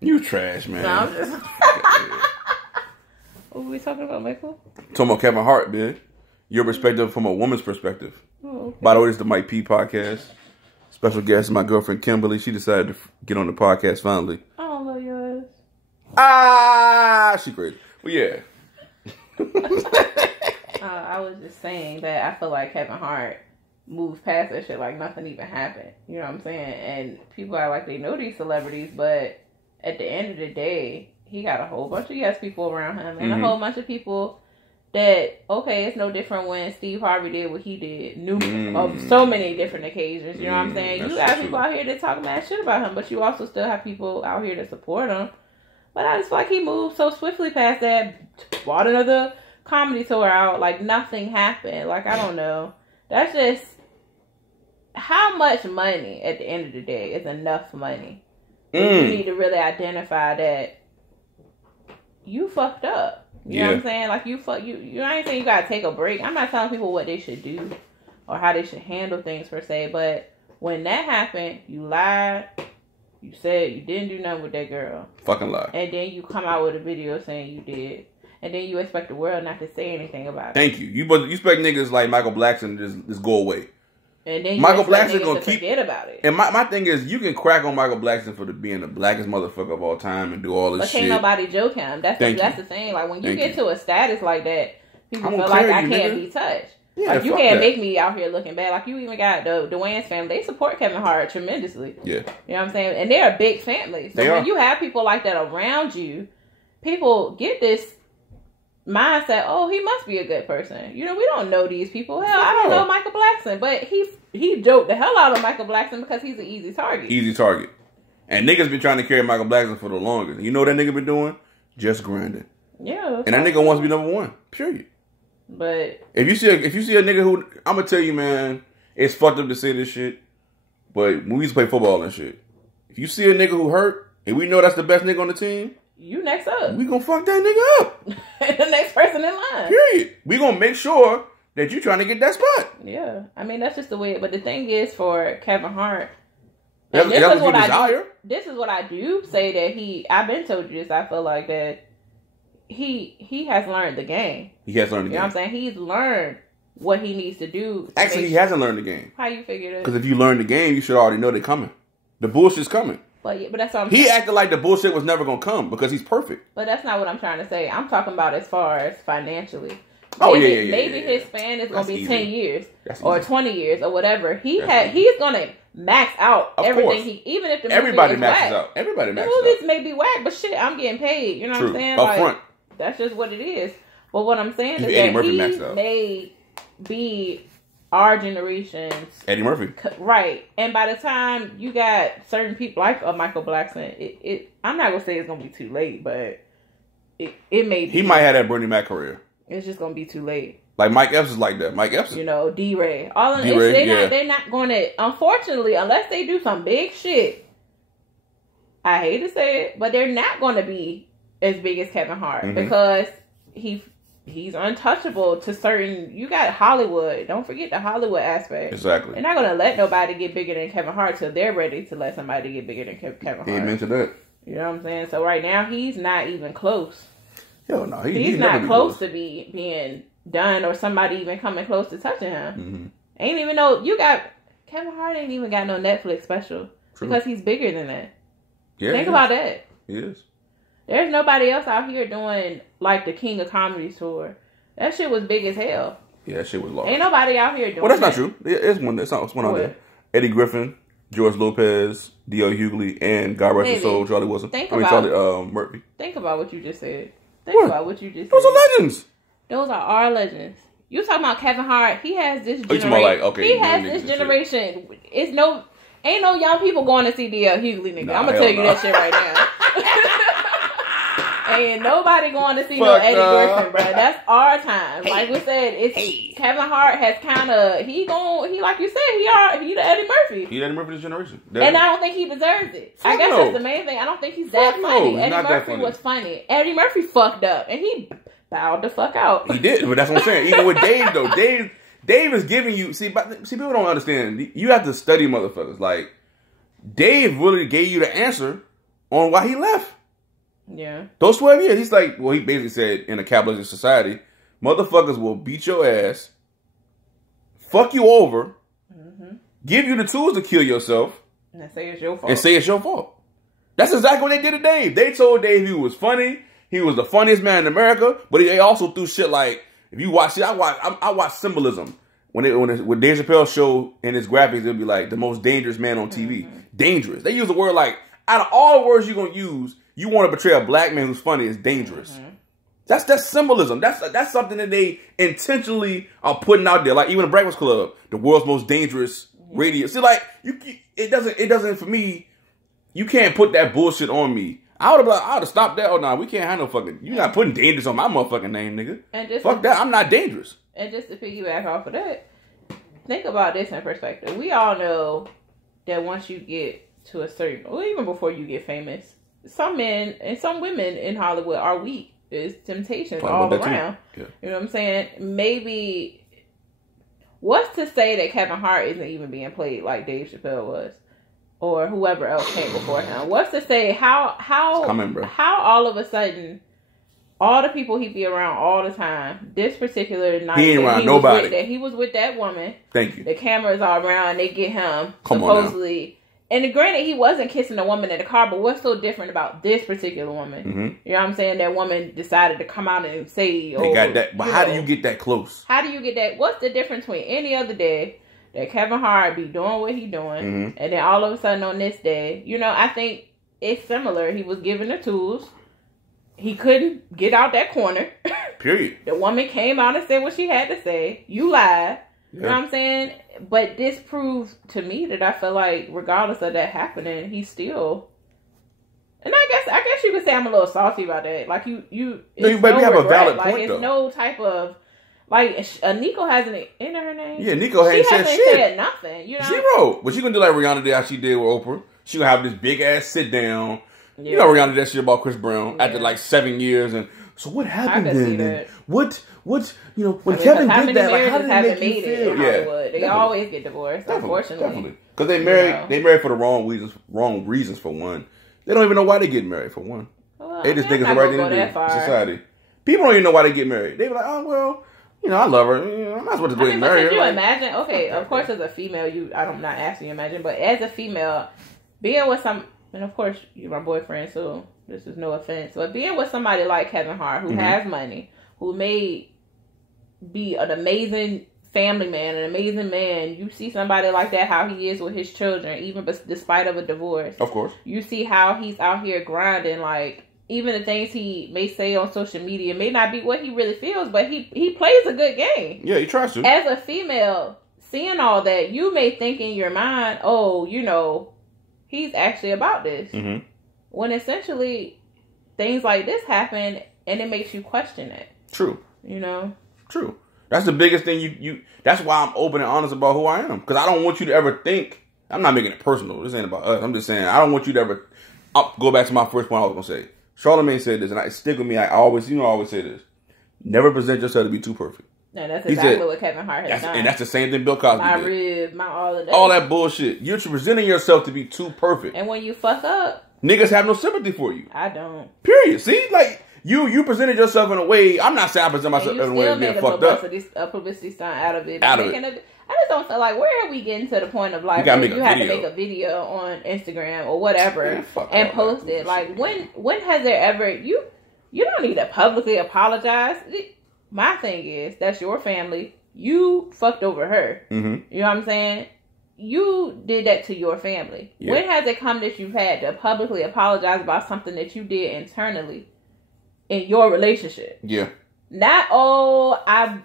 You trash, man. No, I'm just... What were we talking about, Michael? Talking about Kevin Hart, man. Your perspective from a woman's perspective. Oh, okay. By the way, this is the Mike P podcast. Special guest is my girlfriend Kimberly. She decided to get on the podcast finally. I don't love yours. She crazy. But yeah. I was just saying that I feel like Kevin Hart moved past that shit like nothing even happened. You know what I'm saying? And people are like, they know these celebrities, but at the end of the day, he got a whole bunch of yes people around him and a whole bunch of people that, okay, it's no different when Steve Harvey did what he did of so many different occasions. You know what I'm saying? You got people out here that talk mad shit about him, but you also still have people out here that support him. But I just feel like he moved so swiftly past that, bought another comedy tour out, like nothing happened. Like, I don't know. That's just, how much money at the end of the day is enough money? You need to really identify that you fucked up. You know what I'm saying? Like, you ain't saying you gotta take a break. I'm not telling people what they should do or how they should handle things per se, but when that happened, you lied. You said you didn't do nothing with that girl. Fucking lie. And then you come out with a video saying you did. And then you expect the world not to say anything about it. Thank you. You expect niggas like Michael Blackson to just go away. And then you Michael expect Blackson niggas gonna to keep forget about it. And my thing is, you can crack on Michael Blackson for being the blackest motherfucker of all time and do all this shit. But can't nobody joke him. That's the thing. Like, when you get to a status like that, people feel like I can't be touched. Yeah, like, you can't make me out here looking bad. Like, you even got the Wayans family. They support Kevin Hart tremendously. Yeah. You know what I'm saying? And they're a big family. So when you have people like that around you, people get this mindset, oh, he must be a good person. You know, we don't know these people. Hell, I don't know Michael Blackson. But he joked the hell out of Michael Blackson because he's an easy target. Easy target. And niggas been trying to carry Michael Blackson for the longest. You know what that nigga been doing? Just grinding. Yeah. And that nigga wants to be number one. Period. But if you see a nigga who, I'm gonna tell you, man, it's fucked up to say this shit, but when we used to play football and shit, if you see a nigga who hurt and we know that's the best nigga on the team, you next up. We gonna fuck that nigga up. The next person in line. Period. We gonna make sure that you trying to get that spot. Yeah. I mean, that's just the way. But the thing is, for Kevin Hart, this is what I do say that I've been told you this. I feel like that he has learned the game. He has learned the game. You know what I'm saying? He's learned what he needs to do. Actually, he hasn't learned the game. How you figure that? Because if you learn the game, you should already know they're coming. The bullshit's coming. But that's what I'm saying. He acted like the bullshit was never going to come because he's perfect. But that's not what I'm trying to say. I'm talking about as far as financially. Maybe his span is going to be 10 years or 20 years or whatever. He's going to max out everything. Even if the movie Everybody is maxes whack. out. Everybody maxes out. The movies out. may be whack, but shit, I'm getting paid. You know what I'm saying? Up front. That's just what it is. But what I'm saying is Eddie that Murphy he may be our generation's Eddie Murphy, right? And by the time you got certain people like Michael Blackson, I'm not gonna say it's gonna be too late, but it may be. He might have that Bernie Mac career. It's just gonna be too late. Like Mike Epps is like that. Mike Epps, you know, D-Ray, all of they're not going to. Unfortunately, unless they do some big shit, I hate to say it, but they're not going to be as big as Kevin Hart because he's untouchable to certain. You got Hollywood. Don't forget the Hollywood aspect. Exactly. They're not going to let nobody get bigger than Kevin Hart till they're ready to let somebody get bigger than Kevin Hart. Amen to that. You know what I'm saying? So right now he's not even close. Hell no, he's not close to being done or somebody even coming close to touching him. Ain't even know you got Kevin Hart ain't even got no Netflix special because he's bigger than that. Yeah, think about that. He is. There's nobody else out here doing like the King of Comedy tour. That shit was big as hell. Yeah, that shit was large. Ain't nobody out here doing. Well, that's not true. It's one. It's one out there. Eddie Griffin, George Lopez, D.L. Hughley, and God rest his soul, Charlie Wilson. Charlie Murphy. Think about what you just said. Think about what you just said. Those are legends. Those are our legends. You talking about Kevin Hart? He has this generation. He has this generation. Ain't no young people going to see D.L. Hughley, nigga. I'm gonna tell you that shit right now. Ain't nobody going to see no Eddie Griffin, bro. That's our time. Like we said, Kevin Hart has kind of he like you said he the Eddie Murphy. He Eddie Murphy this generation, and I don't think he deserves it. I guess that's the main thing. I don't think he's that funny. Eddie Murphy was funny. Eddie Murphy fucked up, and he bowed the fuck out. He did, but that's what I'm saying. Even with Dave though, Dave is giving you see people don't understand. You have to study motherfuckers. Like Dave really gave you the answer on why he left. Yeah. Those 12 years, he's like, well, he basically said, in a capitalist society, motherfuckers will beat your ass, fuck you over, give you the tools to kill yourself, and say it's your fault. And say it's your fault. That's exactly what they did to Dave. They told Dave he was funny. He was the funniest man in America, but they also threw shit like, if you watch it, I watch symbolism. When Dave Chappelle show in his graphics, it'll be like the most dangerous man on TV. Dangerous. They use the word like, out of all the words you're gonna use, you want to portray a black man who's funny is dangerous. That's symbolism. That's something that they intentionally are putting out there. Like even the Breakfast Club, the world's most dangerous radio. See, like it doesn't for me. You can't put that bullshit on me. I would have stopped that. Oh no, we can't have no fucking. You're not putting dangerous on my motherfucking name, nigga. And just fuck that. I'm not dangerous. And just to piggyback off of that, think about this in perspective. We all know that once you get to a certain, or even before you get famous, some men and some women in Hollywood are weak. There's temptations all around. Yeah. You know what I'm saying? Maybe what's to say that Kevin Hart isn't even being played like Dave Chappelle was, or whoever else came before him? What's to say how all of a sudden all the people he be around all the time, this particular night he ain't around nobody. He was with that woman. Thank you. The cameras are around. They get him supposedly. And granted, he wasn't kissing a woman in the car, but what's so different about this particular woman? You know what I'm saying? That woman decided to come out and say, they got that. But how do you get that close? How do you get that? What's the difference between any other day that Kevin Hart be doing what he doing, and then all of a sudden on this day, you know, I think it's similar. He was given the tools. He couldn't get out that corner. Period. The woman came out and said what she had to say. You lied. You know what I'm saying? But this proves to me that I feel like regardless of that happening, he's still. And I guess you could say I'm a little salty about that. Like you but we have a valid like, point it's though. No type of like Nico hasn't entered her name. Yeah, Nico hasn't said shit. Said nothing. You know, zero. But she gonna do like Rihanna did how she did with Oprah. She gonna have this big ass sit down. Yeah. You know Rihanna did that shit about Chris Brown after like 7 years and. So what happened then? What you know when Kevin did that? Like how did it make you feel? Yeah, they always get divorced. Unfortunately, because they married. They married for the wrong reasons. Wrong reasons for one. They don't even know why they get married for one. Well, they just think it's the right thing to do in society. People don't even know why they get married. They be like, oh well, you know, I love her. You know, I'm not supposed to get married. Could you imagine? Okay, of course, as a female, I'm not asking you to imagine, but as a female, being with some, and of course, you're my boyfriend, so. This is no offense, but being with somebody like Kevin Hart, who has money, who may be an amazing family man, an amazing man. You see somebody like that, how he is with his children, even despite of a divorce. Of course. You see how he's out here grinding, like, even the things he may say on social media may not be what he really feels, but he plays a good game. Yeah, he tries to. As a female, seeing all that, you may think in your mind, oh, you know, he's actually about this. When essentially things like this happen and it makes you question it. True. You know? True. That's the biggest thing you that's why I'm open and honest about who I am. Because I don't want you to ever think, I'm not making it personal. This ain't about us. I'm just saying, I don't want you to ever, I'll go back to my first point I was going to say. Charlamagne said this, and it stick with me. I always say this. Never present yourself to be too perfect. No, that's exactly what Kevin Hart has done. And that's the same thing Bill Cosby my did. Rib, my all of that. All that bullshit. You're presenting yourself to be too perfect. And when you fuck up, niggas have no sympathy for you. I don't. Period. See? Like, you presented yourself in a way, I'm not saying I present myself in a way of being fucked up. A publicity stunt out of it. I just don't feel like, where are we getting to the point of like, where you have to make a video on Instagram or whatever and post it? Like, when has there ever, you don't need to publicly apologize. My thing is, that's your family. You fucked over her. You know what I'm saying? You did that to your family. Yeah. When has it come that you've had to publicly apologize about something that you did internally in your relationship? Yeah. Not, I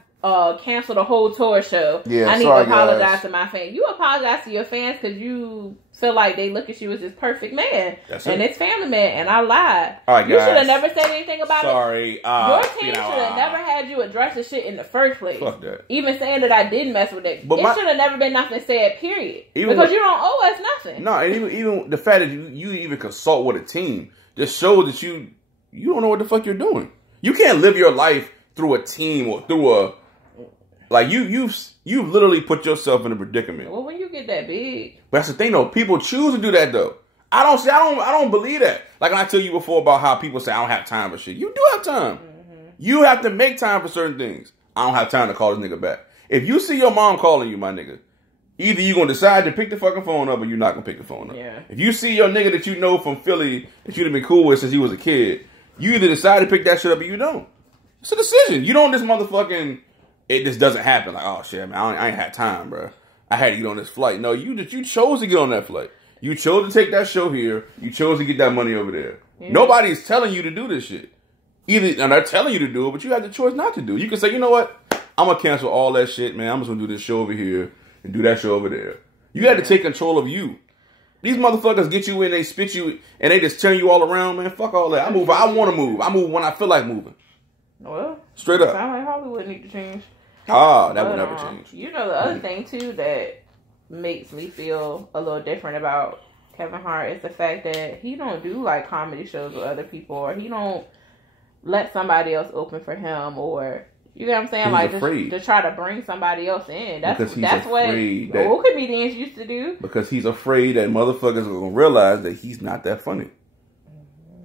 canceled a whole tour show. Yeah, I need to apologize to my fans. You apologize to your fans because you feel like they look at you as this perfect man. And it's family man, and I lied. All right, you should have never said anything about it. Sorry. Your team should have never had you address the shit in the first place. Fuck that. Even saying that I didn't mess with it. But it should have never been nothing said, period. Because you don't owe us nothing. No, and even the fact that you even consult with a team just shows that you don't know what the fuck you're doing. You can't live your life through a team or through a... Like, you've literally put yourself in a predicament. Well, when you get that big... But that's the thing, though. People choose to do that, though. I don't believe that. Like when I tell you before about how people say I don't have time for shit. You do have time. Mm-hmm. You have to make time for certain things. I don't have time to call this nigga back. If you see your mom calling you, my nigga, either you gonna decide to pick the fucking phone up or you're not gonna pick the phone up. Yeah. If you see your nigga that you know from Philly that you've been cool with since you was a kid, you either decide to pick that shit up or you don't. It's a decision. You don't just motherfucking, it just doesn't happen. Like, oh shit, man, I ain't had time, bro. I had to get on this flight. No, you chose to get on that flight. You chose to take that show here. You chose to get that money over there. Yeah. Nobody's telling you to do this shit. And they're telling you to do it, but you have the choice not to do it. You can say, you know what? I'm going to cancel all that shit, man. I'm just going to do this show over here and do that show over there. You got to take control of you. These motherfuckers get you in, they spit you, and they just turn you all around, man. Fuck all that. I move. I want to move. I move when I feel like moving. Well, straight up. Sound like Hollywood need to change. That would never change. You know, the other thing, too, that makes me feel a little different about Kevin Hart is the fact that he don't do, like, comedy shows with other people, or he don't let somebody else open for him, or... You know what I'm saying? Like, to try to bring somebody else in. That's what old comedians used to do. Because he's afraid that motherfuckers are going to realize that he's not that funny.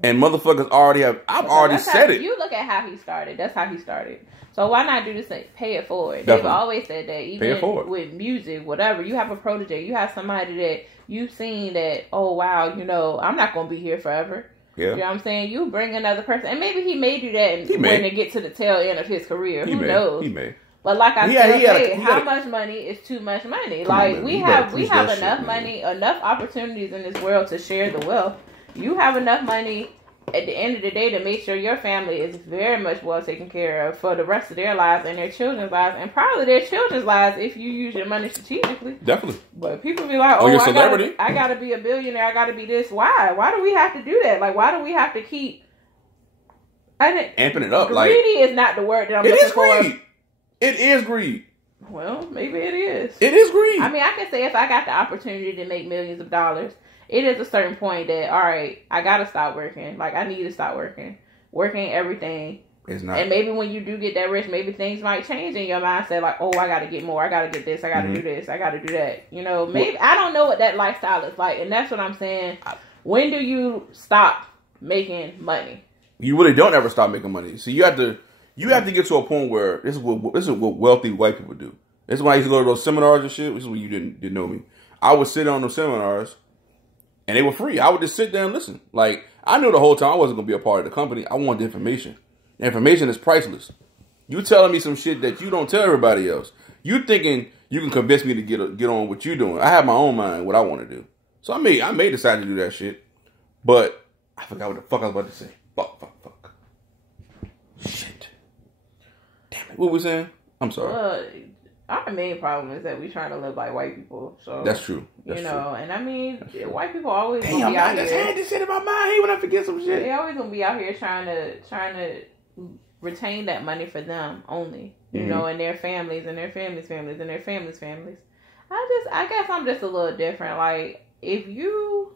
And motherfuckers already have... I've already said it. You look at how he started. That's how he started. So why not do this thing? Pay it forward. Definitely. They've always said that. Even with music, whatever. You have a protege. You have somebody that you've seen that, oh, wow, you know, I'm not going to be here forever. Yeah. You know what I'm saying? You bring another person. And maybe he may do that when they get to the tail end of his career. Who knows? He may. But like I said, how much money is too much money? Like, we have enough money, enough opportunities in this world to share the wealth. You have enough money at the end of the day to make sure your family is very much well taken care of for the rest of their lives and their children's lives, and probably their children's lives if you use your money strategically. Definitely. But people be like, you're a celebrity. I gotta be a billionaire. I gotta be this. Why? Why do we have to do that? Like, why do we have to keep amping it up? Greedy is not the word that I'm looking for. It is greed. Well, maybe it is. It is greed. I mean, I can say if I got the opportunity to make millions of dollars, it is a certain point that, all right, I got to stop working. Like, I need to stop working. Working everything. It's not. And maybe when you do get that rich, maybe things might change in your mindset. Like, oh, I got to get more. I got to get this. I got to do this. I got to do that. You know, maybe I don't know what that lifestyle is like. And that's what I'm saying. When do you stop making money? You really don't ever stop making money. So you have to get to a point where this is what wealthy white people do. This is why I used to go to those seminars and shit. This is when you didn't know me. I would sit on those seminars. And they were free. I would just sit there and listen. Like, I knew the whole time I wasn't going to be a part of the company. I wanted the information. The information is priceless. You telling me some shit that you don't tell everybody else. You thinking you can convince me to get on what you're doing. I have my own mind, what I want to do. So I may decide to do that shit. But I forgot what the fuck I was about to say. Fuck. Shit. Damn it. What was we saying? I'm sorry. Our main problem is that we trying to live like white people. So that's true. And I mean, white people always gonna be out here. I had this shit in my mind. I hate when I forget some shit. They always gonna be out here trying to retain that money for them only. You know, and their families and their families' families and their families' families. I guess I'm just a little different. Like, if you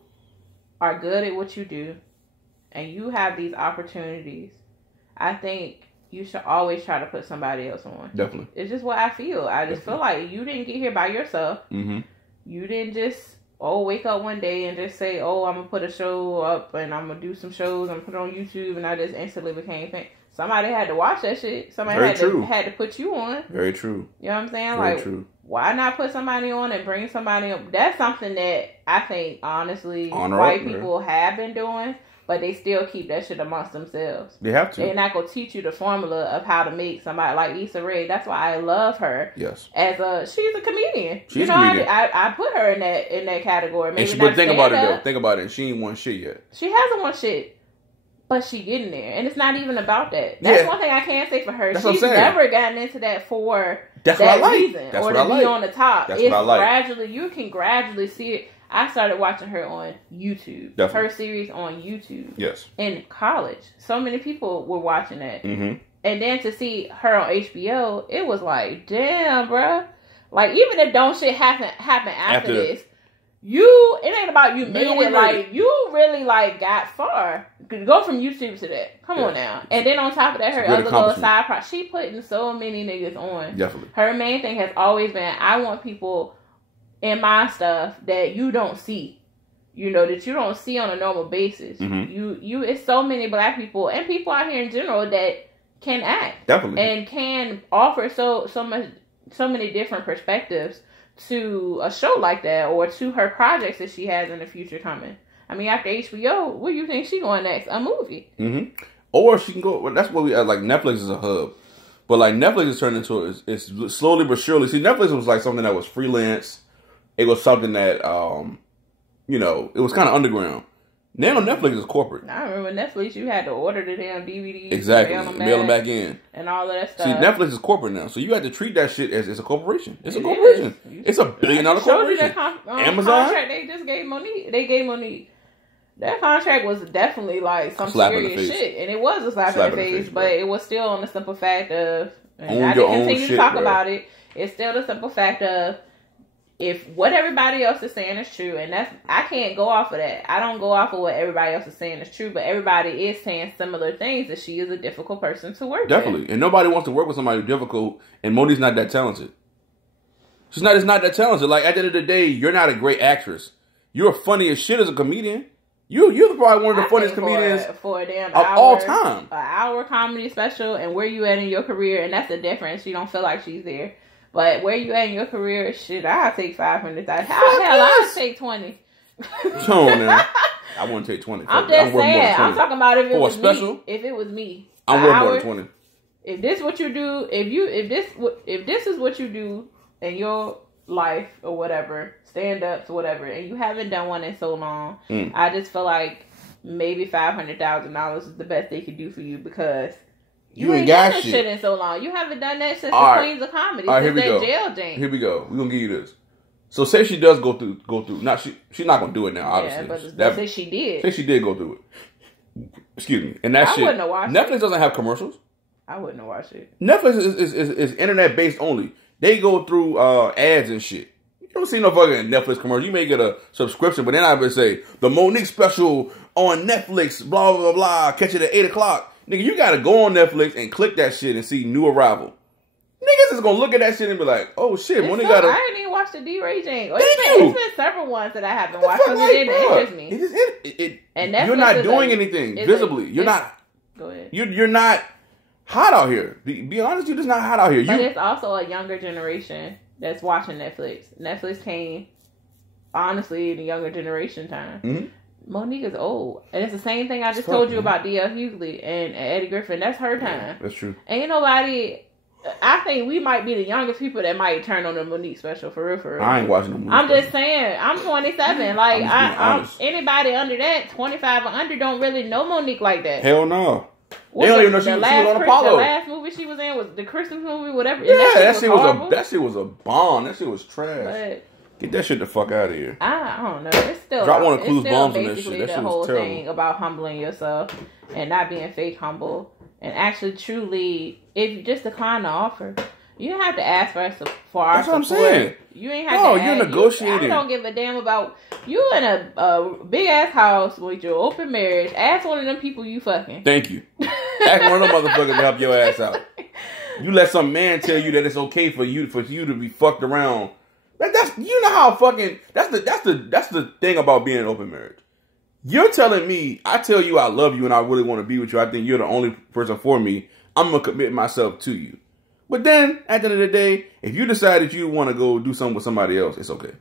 are good at what you do and you have these opportunities, I think you should always try to put somebody else on. Definitely. It's just what I feel. I just feel like you didn't get here by yourself. Mm-hmm. You didn't just, wake up one day and just say, I'm going to put a show up and I'm going to do some shows and put it on YouTube, and I just instantly became famous. Somebody had to watch that shit. Somebody had to put you on. Very true. You know what I'm saying? Very true. Why not put somebody on and bring somebody up? That's something that I think, honestly, white people have been doing. But they still keep that shit amongst themselves. They have to. They're not going to teach you the formula of how to make somebody like Issa Rae. That's why I love her. Yes. She's a comedian. She's a comedian. I put her in that category. Maybe but think about it though. Think about it. She ain't won shit yet. She hasn't won shit. But she getting there. And it's not even about that. That's one thing I can say for her. She's never gotten into that for that reason. That's or to be on the top. That's what I like. Gradually, you can gradually see it. I started watching her on YouTube. Definitely. Her series on YouTube. Yes. In college. So many people were watching that. Mm-hmm. And then to see her on HBO, it was like, damn, bruh. Like, even if don't shit happen after this, it ain't about you made it. Like, you really, like, got far. Go from YouTube to that. Come on now. And then on top of that, her other little side project, she putting so many niggas on. Definitely. Her main thing has always been, I want people in my stuff that you don't see. you know, that you don't see on a normal basis. It's so many black people and people out here in general that can act. Definitely. And can offer so many different perspectives to a show like that, or to her projects that she has in the future coming. I mean, after HBO, where do you think she going next? A movie. Or she can go, well, that's what we, like, Netflix is a hub. But, like, Netflix is turning into, it's slowly but surely. See, Netflix was, like, something that was freelance. It was something that, you know, it was kind of underground. Now Netflix is corporate. I remember Netflix, you had to order the damn DVDs. Exactly. Mail them back in. And all of that stuff. See, Netflix is corporate now. So you have to treat that shit as it's a corporation. It's a corporation. It's $1 billion corporation. Amazon? Contract they just gave Monique. They gave Monique. That contract was definitely like some serious shit. And it was a slap in the face, but it was still on the simple fact of, and I didn't continue to talk about it, it's still the simple fact of, if what everybody else is saying is true, and I can't go off of that. I don't go off of what everybody else is saying is true, but everybody is saying similar things, that she is a difficult person to work with. Definitely. And nobody wants to work with somebody difficult, and Monique's not that talented. It's not that talented. Like, at the end of the day, you're not a great actress. You're funny as shit as a comedian. You're probably one of the funniest comedians for a damn of all time. An hour comedy special, and where you at in your career, and that's the difference. You don't feel like she's there. But where you at in your career, shit, I'll take 500,000. Hell, I'll take 20. Come on now. I wouldn't take 20. I'm just saying. I'm talking about if it was special. If it was me, I'm worth more than 20. If this what you do, if this is what you do in your life or whatever, stand ups or whatever, and you haven't done one in so long, I just feel like maybe $500,000 is the best they could do for you, because you ain't done that shit in so long. You haven't done that since the Queens of Comedy, since that jail thing. Here we go. We're gonna give you this. So say she does go through. Not she's not gonna do it now, obviously. Yeah, but say she did. Say she did go through it. Excuse me. And that shit. Wouldn't have watched Netflix doesn't have commercials. I wouldn't have watched it. Netflix is internet based only. They go through ads and shit. You don't see no fucking Netflix commercial. You may get a subscription, but then I would say the Monique special on Netflix. Blah blah blah. Catch it at 8:00. Nigga, you gotta go on Netflix and click that shit and see New Arrival. Niggas is gonna look at that shit and be like, oh shit, Monique got I didn't even watch the D-Ray Jane. It's been several ones that I haven't watched because it didn't interest me. And you're not doing anything visibly. You're not. Go ahead. You're not hot out here. Be honest, you're just not hot out here. But it's also a younger generation that's watching Netflix. Netflix came, honestly, in the younger generation time. Monique is old. And it's the same thing I just told you about D.L. Hughley and Eddie Griffin. That's her time. That's true. Ain't nobody... I think we might be the youngest people that might turn on the Monique special, for real. I ain't watching the Monique I'm just saying. I'm 27. Like, I'm anybody under that, 25 or under, don't really know Monique like that. Hell no. They don't even know she was on Apollo. The last movie she was in was the Christmas movie, whatever. Yeah, that shit was a bomb. That shit was trash. But get that shit the fuck out of here. I don't know. It's still drop one of Clues bombs in that shit. That shit was terrible. Thing about humbling yourself and not being fake humble and actually truly, if you just decline the offer, you don't have to ask for our support. That's what I'm saying. You ain't have to. You're negotiating. I don't give a damn about you in a big ass house with your open marriage. Ask one of them people you fucking. Thank you. Ask one of them motherfuckers to help your ass out. You let some man tell you that it's okay for you to be fucked around. That's you know how fucking that's the thing about being in an open marriage. You're telling me, I tell you I love you and I really want to be with you. I think you're the only person for me. I'm gonna commit myself to you. But then at the end of the day, if you decide that you want to go do something with somebody else, it's okay.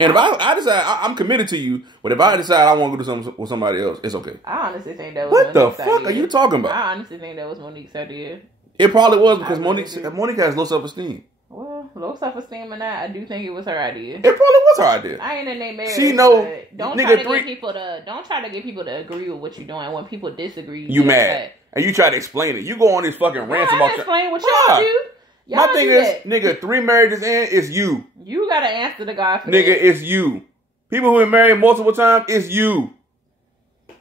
And if I decide I'm committed to you, but if I decide I want to go do something with somebody else, it's okay. I honestly think that was what Monique's the fuck idea. Are you talking about? I honestly think that was Monique's idea. It probably was because Monique has low self-esteem. Well, low self-esteem or not, I do think it was her idea. It probably was her idea. I ain't in their marriage. She know. Don't try to get people to agree with what you're doing. When people disagree, you mad and you try to explain it. You go on these fucking rants about explain what y'all do. My thing is, nigga, 3 marriages in, it's you. You gotta answer the guy for nigga, it's you. People who have married multiple times, it's you.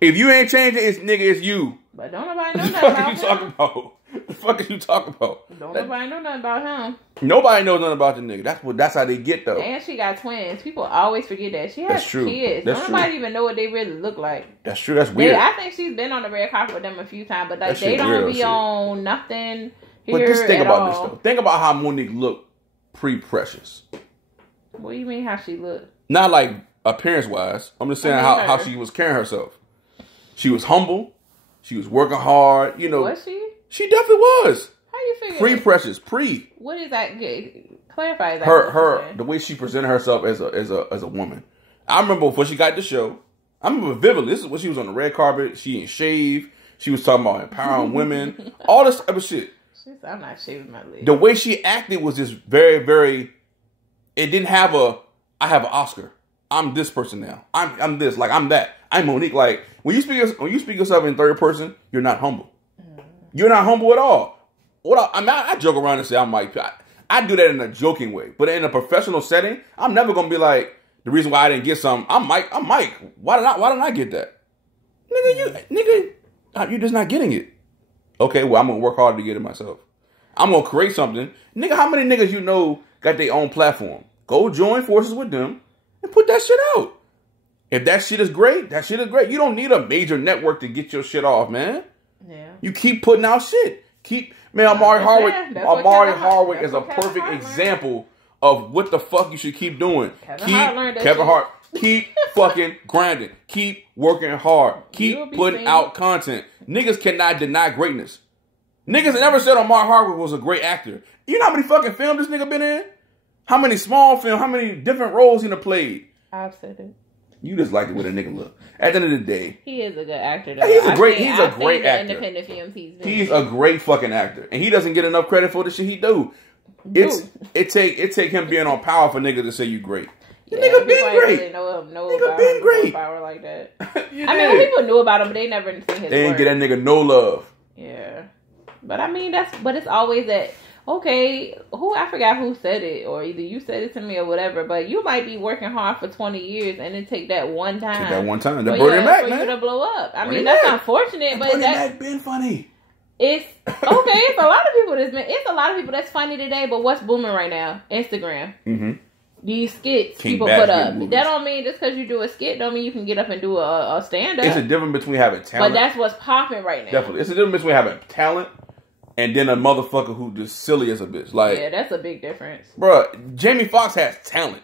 If you ain't changing, it's you. But don't nobody know nothing about him. The fuck are you talking about? Don't nobody know nothing about him. Nobody knows nothing about the nigga. That's how they get though. And she got twins. People always forget that. She has kids. Nobody even know what they really look like. That's true. That's weird. I think she's been on the red carpet with them a few times, but like they don't be on nothing. But just think about this though. Think about how Monique looked pre-Precious. What do you mean how she looked? Not like appearance wise. I'm just saying I mean, how she was carrying herself. She was humble. She was working hard. You know, was she? She definitely was. How you figure? Pre-Precious, pre. What is that? Clarify that. Her the way she presented herself as a woman. I remember before she got the show. I remember vividly. This is when she was on the red carpet. She didn't shave. She was talking about empowering women. All this type of shit. She said, I'm not shaving my legs. The way she acted was just very, very. It didn't have I have an Oscar. I'm this person now. I'm this. Like I'm that. I'm Monique. Like when you speak yourself in third person, you're not humble. You're not humble at all. I joke around and say I'm Mike. I do that in a joking way, but in a professional setting, I'm never gonna be like the reason why I didn't get something. I'm Mike. Why didn't I get that? Nigga, you're just not getting it. Okay, well I'm gonna work hard to get it myself. I'm gonna create something. Nigga, how many niggas you know got their own platform? Go join forces with them and put that shit out. If that shit is great, that shit is great. You don't need a major network to get your shit off, man. Yeah. You keep putting out shit. Amari Hardwick is a perfect example of what the fuck you should keep doing. Kevin Hart, keep fucking grinding. Keep working hard. Keep putting out content. Niggas cannot deny greatness. Niggas never said Omari Hardwick was a great actor. You know how many fucking films this nigga been in? How many small films? How many different roles he done played? I've said it. You just like it with a nigga look. At the end of the day, he is a good actor. Though. He's a great actor. Independent films he's a great fucking actor, and he doesn't get enough credit for the shit he do. It take him being on power for nigga to say you great. The nigga been great. Really know nigga been great. Power like that. I mean, people knew about him, but they never seen his. They didn't get that nigga no love. Yeah, but I mean but it's always that. Okay, I forgot who said it, or either you said it to me or whatever, but you might be working hard for 20 years and then take that one time. The Bernie Mac, man. For you to blow up. I mean, that's unfortunate, but Bernie Mac been funny. It's okay. It's a lot of people that's funny today, but what's booming right now? Instagram. Mm-hmm. These skits people put up. Movies. That don't mean just because you do a skit don't mean you can get up and do a stand-up. It's a difference between having talent. But that's what's popping right now. Definitely. It's a difference between having talent and then a motherfucker who just silly as a bitch. Like, yeah, that's a big difference. Bruh, Jamie Foxx has talent.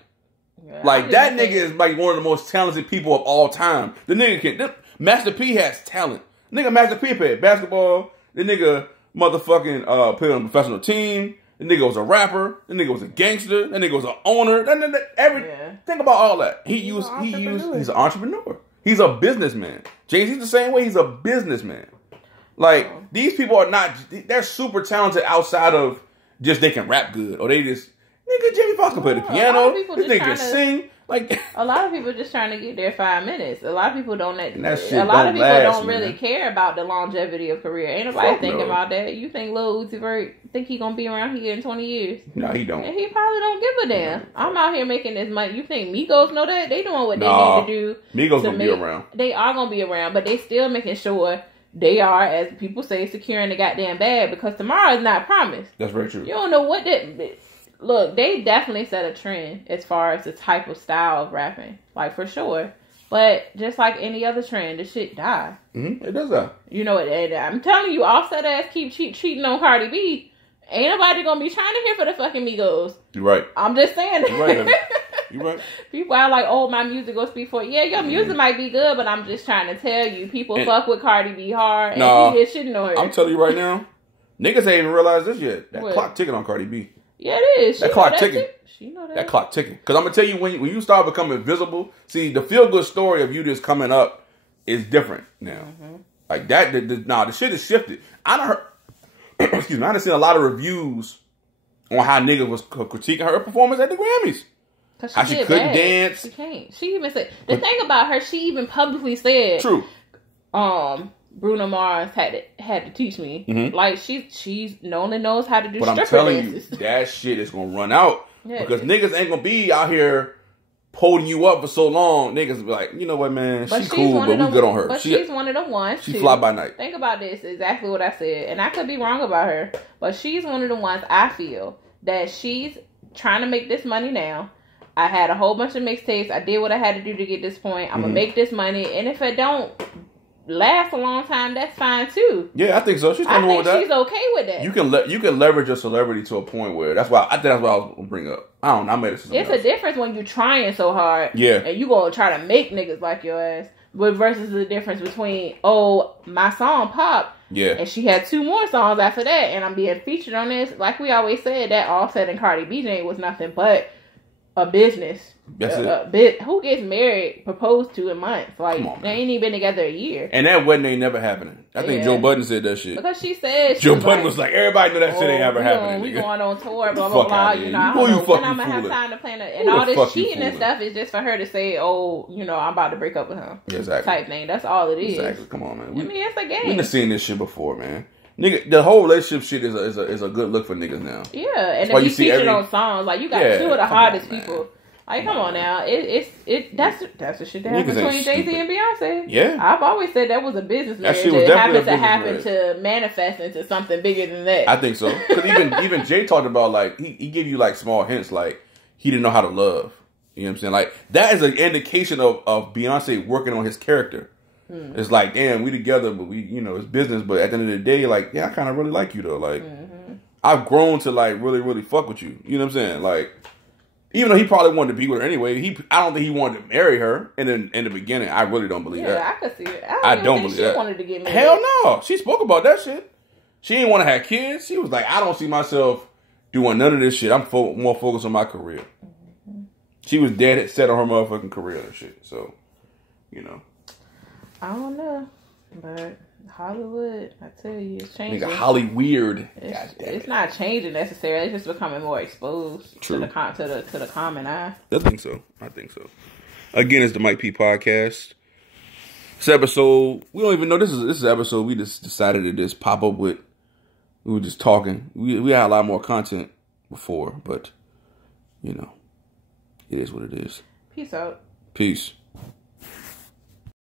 Yeah, like, that nigga is like one of the most talented people of all time. The nigga can... Master P has talent. Nigga, Master P played basketball. The nigga motherfucking played on a professional team. The nigga was a rapper. The nigga was a gangster. The nigga was an owner. Think about all that. He's an entrepreneur. He's a businessman. Jay-Z's the same way. He's a businessman. Like, these people are not, they're super talented outside of just they can rap good. Or they just, nigga, Jamie Foxx can play the piano. This nigga can sing. Like, a lot of people just trying to get their 5 minutes. A lot of people don't really care about the longevity of career. Ain't nobody thinking about that. You think Lil Uzi Vert think he gonna be around here in 20 years? No, he don't. And he probably don't give a damn. I'm out here making this money. You think Migos know that? They doing what they need to do. Migos gonna be around. They are gonna be around, but they still making sure they are, as people say, securing the goddamn bag, because tomorrow is not promised. That's very true. You don't know what look, they definitely set a trend as far as the type of style of rapping. Like, for sure. But just like any other trend, the shit die. Mm-hmm. It does die. You know, and I'm telling you, Offset ass keep cheating on Cardi B. Ain't nobody gonna be trying to hear for the fucking Migos. You're right. I'm just saying. You're right. You're right. People are like, oh, my music will speak for it. Yeah, your music might be good, but I'm just trying to tell you, people fuck with Cardi B hard, and he just shitting on her. I'm telling you right now, niggas ain't even realized this yet. That clock ticking on Cardi B. Yeah, it is. That clock ticking. She know that. That clock ticking. Because I'm going to tell you, when you start becoming visible, see, the feel-good story of you just coming up is different now. Mm-hmm. Like, that, the shit is shifted. I done heard, excuse me, I done seen a lot of reviews on how niggas was critiquing her performance at the Grammys. How she couldn't dance. She can't. She even said, the thing about her, she even publicly said, true. Bruno Mars had to teach me. Mm-hmm. Like, she's only knows how to do stripper dances. But I'm telling you, that shit is gonna run out. Yeah, because niggas ain't gonna be out here holding you up for so long. Niggas be like, you know what, man, she's cool, but we good on her. But she's one of the ones. She fly by night. Think about this, exactly what I said, and I could be wrong about her, but she's one of the ones I feel that she's trying to make this money now. I had a whole bunch of mixtapes. I did what I had to do to get this point. I'm gonna make this money, and if I don't last a long time, that's fine too. Yeah, I think so. She's I comfortable think with that. she's okay with that. You can leverage your celebrity to a point where I think that's what I was gonna bring up. I don't know. I made it. It's a difference when you're trying so hard. Yeah. And you gonna try to make niggas like your ass. But versus the difference between, oh, my song popped. Yeah. And she had 2 more songs after that, and I'm being featured on this. Like we always said, that Offset and Cardi B joint was nothing but a business. That's it. Who gets married, proposed to in months? Like, on, they ain't even been together a year. And that wedding ain't never happening. I think Yeah. Joe Budden said that shit. Because she said, Joe Budden was like, everybody know that shit ain't ever we happening. We nigga. going on tour, blah, Fuck blah, blah. outta You here. know, I Who don't you know fuck when I'm you going to have fooling? time to plan it. Who And the all this fuck you cheating and fooling? stuff is just for her to say, oh, you know, I'm about to break up with him. Exactly. Type thing. That's all it is. Exactly. Come on, man. I mean, it's a game. We done seen this shit before, man. Nigga, the whole relationship shit is a good look for niggas now. Yeah, and why if you you see featured every- on songs, like you got Yeah, 2 of the come hottest on, man. people. Like, come on now, that's the shit that happened Niggas ain't between Jay-Z and Beyonce. Yeah. I've always said that was a business That marriage. shit was It definitely happened to a happen business to manifest into something bigger than that. I think so. Because even Jay talked about, like, he give you, like, small hints, like, he didn't know how to love. You know what I'm saying? Like, that is an indication of Beyonce working on his character. It's like, damn, we together, but we, you know, it's business. But at the end of the day, like, yeah, I kind of really like you, though. Like, I've grown to, like, really, really fuck with you. You know what I'm saying? Like, even though he probably wanted to be with her anyway, I don't think he wanted to marry her in the beginning. I really don't believe yeah, that. I could see it. I even don't think believe she that. wanted to get married. Hell no. She spoke about that shit. She didn't want to have kids. She was like, I don't see myself doing none of this shit. I'm more focused on my career. She was dead set on her motherfucking career and shit. So, you know. I don't know, but Hollywood, I tell you, it's changing. Nigga, Holly weird. It's not changing necessarily. It's just becoming more exposed to the common eye. I think so. Again, it's the Mike P Podcast. This episode, we don't even know this is an episode we just decided to just pop up with. We were just talking. We had a lot more content before, but you know, it is what it is. Peace out. Peace.